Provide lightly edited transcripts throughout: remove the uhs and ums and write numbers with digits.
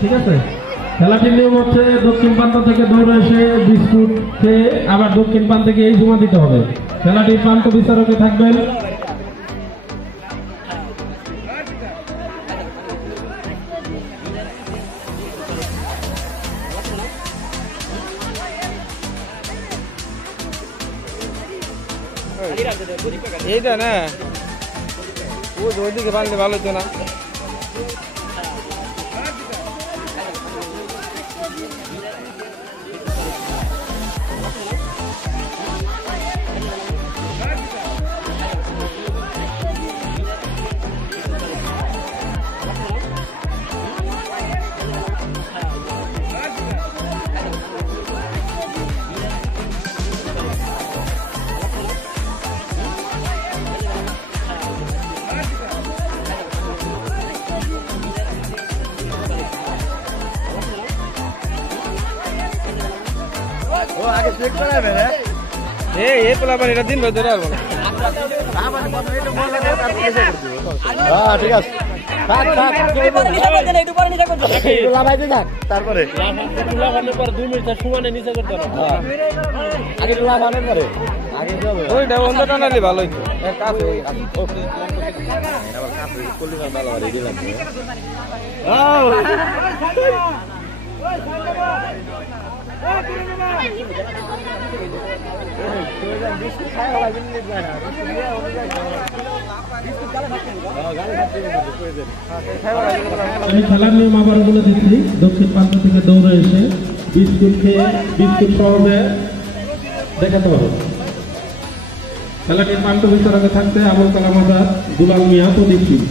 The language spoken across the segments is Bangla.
ঠিক আছে। খেলাটির নিয়ম হচ্ছে দক্ষিণ প্রান্ত থেকে দৌড়ে এসে বিস্কুট খেয়ে আবার দক্ষিণ প্রান্ত থেকে এই জমা দিতে হবে। খেলাটির প্রান্ত বিচারকে থাকবেন এইটা না ওইদিকে বাঁধলে ভালো হতো না। ও আগে চেক করাবে রে এই পোলাপান এটা দিন ধরে আর বলে হ্যাঁ ঠিক আছে থাক থাক পরে নিচে করতে না একটু পরে নিচে করতে একটু লাগাইতে থাক তারপরে লাগানোর পর 2 মিনিট সমানে নিচে করতে হবে আগে লাগানোর পরে আগে যাবে ওইটা অন্য টানালে ভালো হইতো এর কাছে ওকে আবার কাছে কলিমার ভালো আর রেডি লাগবে আমি খেলার নিয়ম আবার বলে দিচ্ছি। দক্ষিণ প্রান্ত থেকে দৌড়ে এসে বিস্কুট খেয়ে বিস্কুট সহজে দেখাতে হবে। খেলাটির প্রান্ত বিচারকে থাকতে আবুল কালাম আজাদ, দুলাল মিয়া, প্রদীপ সিং।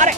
আরে